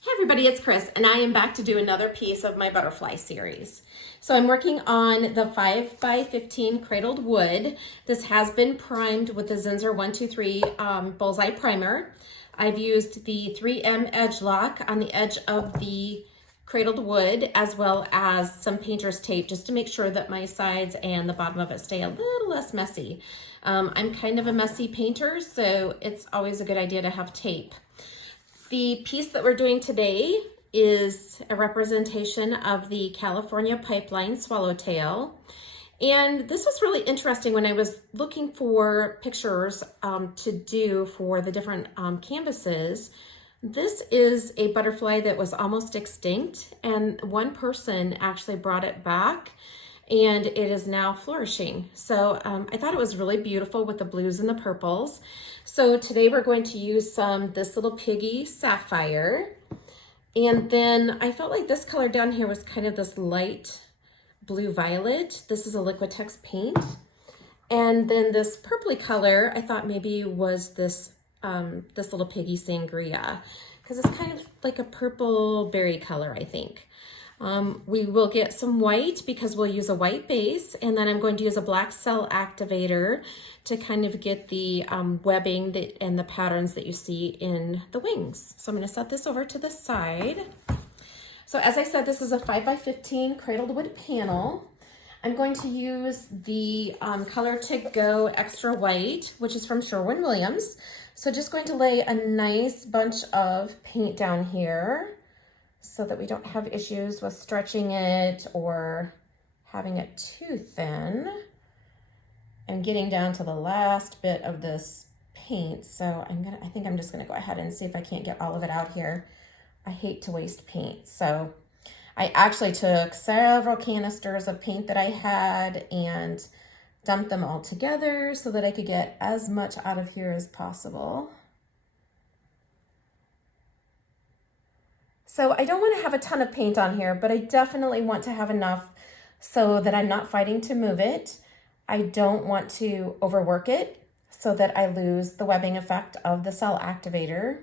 Hey everybody, it's Chris, and I am back to do another piece of my butterfly series. So I'm working on the 5x15 cradled wood. This has been primed with the Zinsser 123 Bullseye Primer. I've used the 3M edge lock on the edge of the cradled wood, as well as some painter's tape, just to make sure that my sides and the bottom of it stay a little less messy. I'm kind of a messy painter, so it's always a good idea to have tape. The piece that we're doing today is a representation of the California Pipeline Swallowtail. And this was really interesting when I was looking for pictures to do for the different canvases. This is a butterfly that was almost extinct, and one person actually brought it back, and it is now flourishing. So I thought it was really beautiful with the blues and the purples. So today we're going to use this little piggy sapphire. And then I felt like this color down here was kind of this light blue violet. This is a Liquitex paint. And then this purpley color, I thought maybe was this little piggy sangria, because it's kind of like a purple berry color, I think. We will get some white because we'll use a white base, and then I'm going to use a black cell activator to kind of get the webbing and the patterns that you see in the wings. So I'm going to set this over to the side. So as I said, this is a 5x15 cradled wood panel. I'm going to use the Color to Go Extra White, which is from Sherwin-Williams. So just going to lay a nice bunch of paint down here, so that we don't have issues with stretching it or having it too thin, and getting down to the last bit of this paint. So I think I'm just gonna go ahead and see if I can't get all of it out here. I hate to waste paint. So I actually took several canisters of paint that I had and dumped them all together so that I could get as much out of here as possible. So I don't want to have a ton of paint on here, but I definitely want to have enough so that I'm not fighting to move it. I don't want to overwork it so that I lose the webbing effect of the cell activator.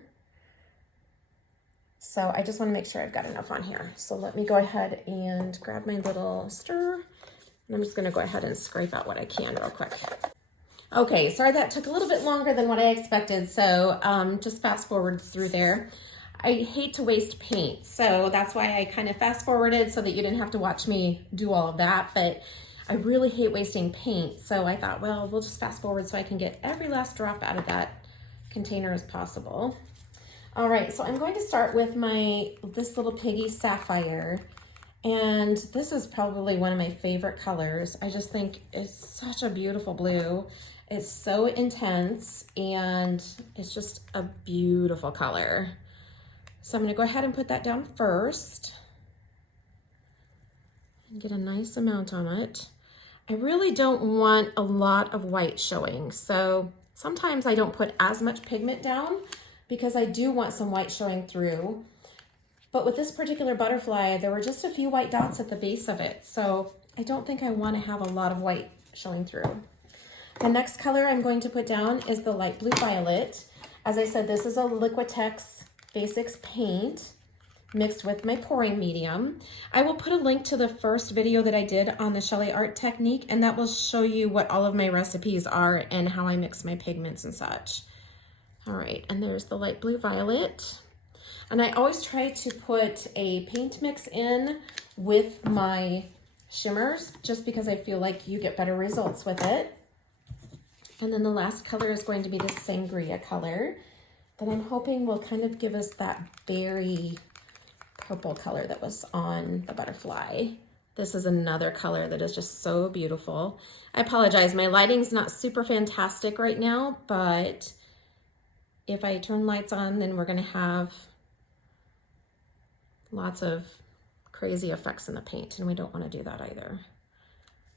So I just want to make sure I've got enough on here. So let me go ahead and grab my little stir, and I'm just going to go ahead and scrape out what I can real quick. Okay, sorry that took a little bit longer than what I expected, so just fast forward through there. I hate to waste paint, so that's why I kind of fast forwarded so that you didn't have to watch me do all of that, but I really hate wasting paint, so I thought, well, we'll just fast forward so I can get every last drop out of that container as possible. All right, so I'm going to start with this little piggy sapphire, and this is probably one of my favorite colors. I just think it's such a beautiful blue. It's so intense, and it's just a beautiful color. So I'm going to go ahead and put that down first and get a nice amount on it. I really don't want a lot of white showing, so sometimes I don't put as much pigment down because I do want some white showing through. But with this particular butterfly, there were just a few white dots at the base of it, so I don't think I want to have a lot of white showing through. The next color I'm going to put down is the light blue violet. As I said, this is a Liquitex Basics paint mixed with my pouring medium. I will put a link to the first video that I did on the Shelly art technique, and that will show you what all of my recipes are and how I mix my pigments and such. All right, and there's the light blue violet. And I always try to put a paint mix in with my shimmers just because I feel like you get better results with it. And then the last color is going to be the sangria color that I'm hoping will kind of give us that berry purple color that was on the butterfly. This is another color that is just so beautiful. I apologize, my lighting's not super fantastic right now, but if I turn lights on, then we're gonna have lots of crazy effects in the paint, and we don't wanna do that either.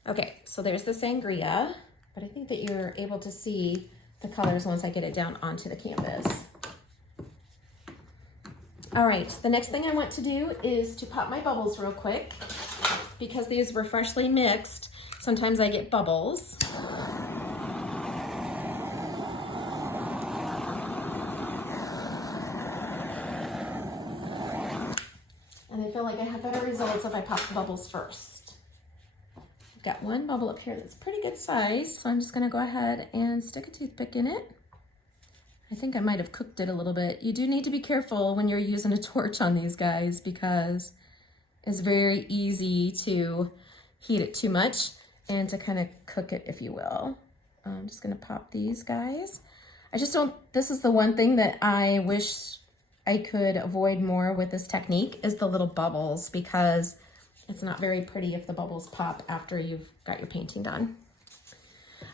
Okay, so there's the sangria, but I think that you're able to see the colors once I get it down onto the canvas. All right, the next thing I want to do is to pop my bubbles real quick. Because these were freshly mixed, sometimes I get bubbles. And I feel like I have better results if I pop the bubbles first. I've got one bubble up here that's pretty good size, so I'm just gonna go ahead and stick a toothpick in it. I think I might have cooked it a little bit. You do need to be careful when you're using a torch on these guys because it's very easy to heat it too much and to kind of cook it, if you will. I'm just gonna pop these guys. I just don't, this is the one thing that I wish I could avoid more with this technique is the little bubbles, because it's not very pretty if the bubbles pop after you've got your painting done.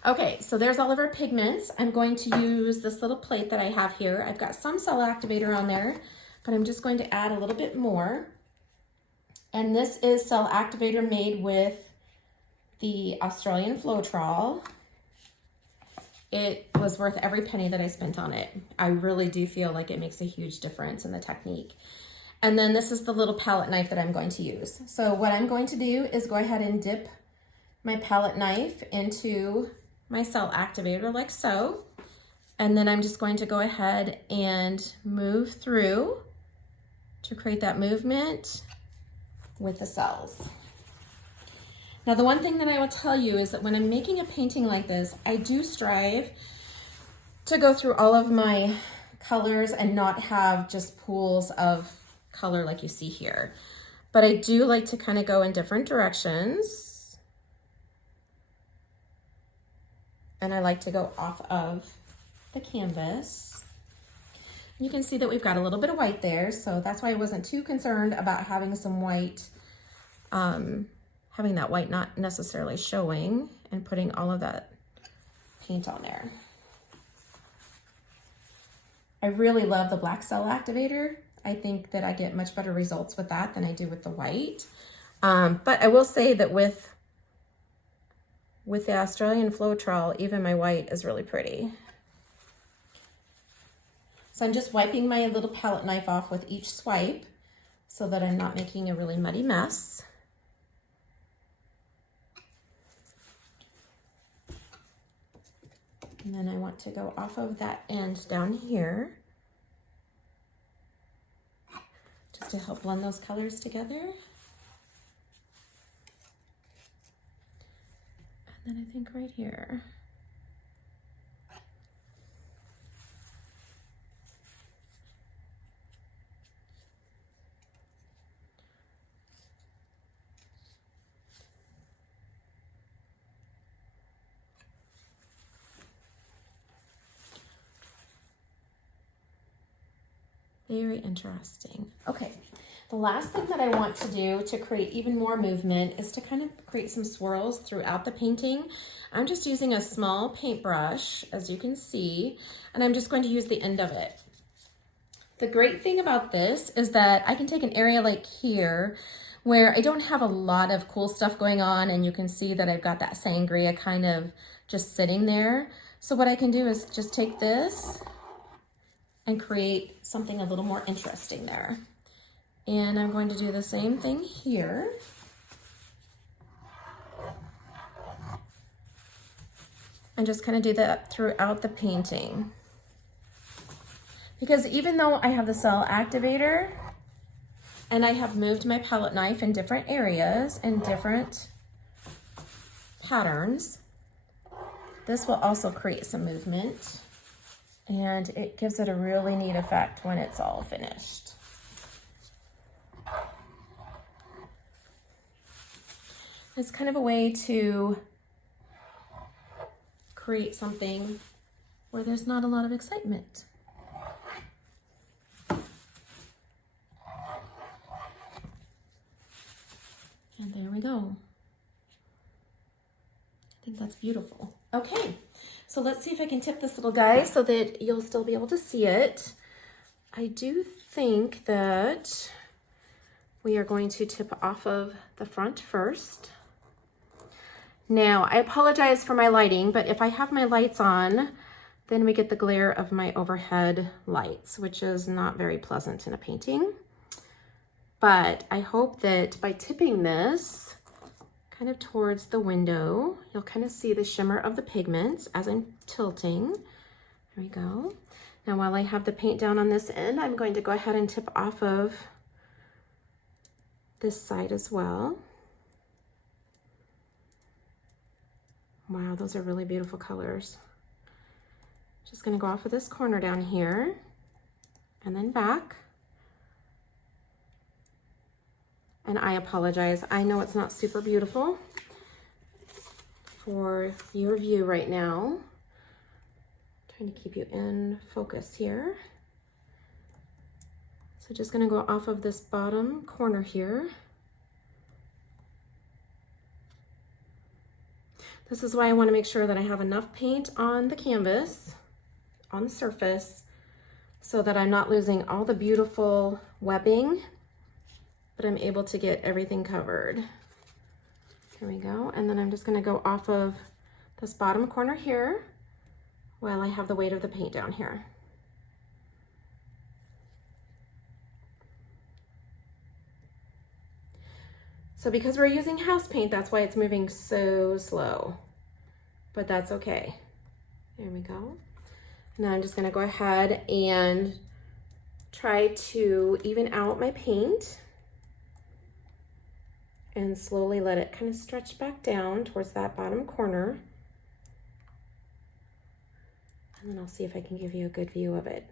Okay, so there's all of our pigments. I'm going to use this little plate that I have here. I've got some cell activator on there, but I'm just going to add a little bit more. And this is cell activator made with the Australian Floetrol. It was worth every penny that I spent on it. I really do feel like it makes a huge difference in the technique. And then this is the little palette knife that I'm going to use. So what I'm going to do is go ahead and dip my palette knife into my cell activator like so. And then I'm just going to go ahead and move through to create that movement with the cells. Now, the one thing that I will tell you is that when I'm making a painting like this, I do strive to go through all of my colors and not have just pools of color like you see here. But I do like to kind of go in different directions. And I like to go off of the canvas. You can see that we've got a little bit of white there, so that's why I wasn't too concerned about having some white, having that white not necessarily showing and putting all of that paint on there. I really love the black cell activator. I think that I get much better results with that than I do with the white. But I will say that with the Australian Floetrol, even my white is really pretty. So I'm just wiping my little palette knife off with each swipe so that I'm not making a really muddy mess. And then I want to go off of that end down here just to help blend those colors together. And then I think right here. Very interesting. Okay, the last thing that I want to do to create even more movement is to kind of create some swirls throughout the painting. I'm just using a small paintbrush, as you can see, and I'm just going to use the end of it. The great thing about this is that I can take an area like here where I don't have a lot of cool stuff going on, and you can see that I've got that sangria kind of just sitting there. So what I can do is just take this and create something a little more interesting there. And I'm going to do the same thing here. And just kind of do that throughout the painting. Because even though I have the cell activator and I have moved my palette knife in different areas and different patterns, this will also create some movement. And it gives it a really neat effect when it's all finished. It's kind of a way to create something where there's not a lot of excitement. And there we go. I think that's beautiful. Okay. So let's see if I can tip this little guy so that you'll still be able to see it. I do think that we are going to tip off of the front first. Now, I apologize for my lighting, but if I have my lights on, then we get the glare of my overhead lights, which is not very pleasant in a painting. But I hope that by tipping this kind of towards the window, you'll kind of see the shimmer of the pigments as I'm tilting. There we go. Now while I have the paint down on this end, I'm going to go ahead and tip off of this side as well. Wow, those are really beautiful colors. Just gonna go off of this corner down here and then back. And I apologize, I know it's not super beautiful for your view right now. Trying to keep you in focus here. So just gonna go off of this bottom corner here. This is why I wanna make sure that I have enough paint on the canvas, on the surface, so that I'm not losing all the beautiful webbing, but I'm able to get everything covered. Here we go. And then I'm just gonna go off of this bottom corner here while I have the weight of the paint down here. So because we're using house paint, that's why it's moving so slow, but that's okay. There we go. Now I'm just gonna go ahead and try to even out my paint and slowly let it kind of stretch back down towards that bottom corner. And then I'll see if I can give you a good view of it.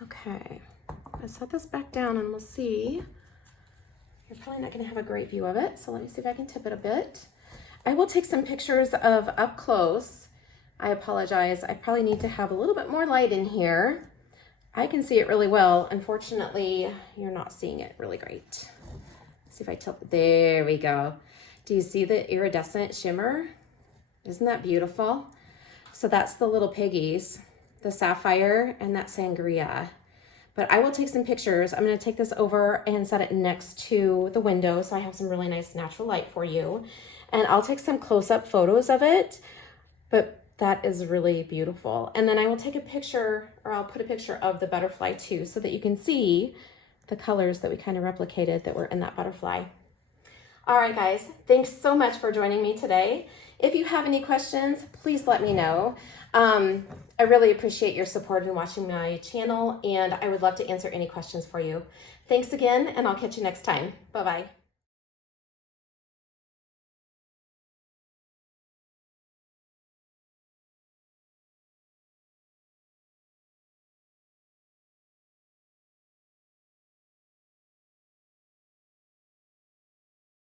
Okay, I'll set this back down and we'll see. You're probably not gonna have a great view of it, so let me see if I can tip it a bit. I will take some pictures of up close. I apologize, I probably need to have a little bit more light in here. I can see it really well. Unfortunately, you're not seeing it really great. Let's see if I tilt it. There we go. Do you see the iridescent shimmer? Isn't that beautiful? So that's the little piggies, the sapphire and that sangria. But I will take some pictures. I'm gonna take this over and set it next to the window so I have some really nice natural light for you. And I'll take some close-up photos of it, but that is really beautiful. And then I will take a picture, or I'll put a picture of the butterfly too, so that you can see the colors that we kind of replicated that were in that butterfly. All right, guys, thanks so much for joining me today. If you have any questions, please let me know. I really appreciate your support in watching my channel, and I would love to answer any questions for you. Thanks again, and I'll catch you next time. Bye-bye.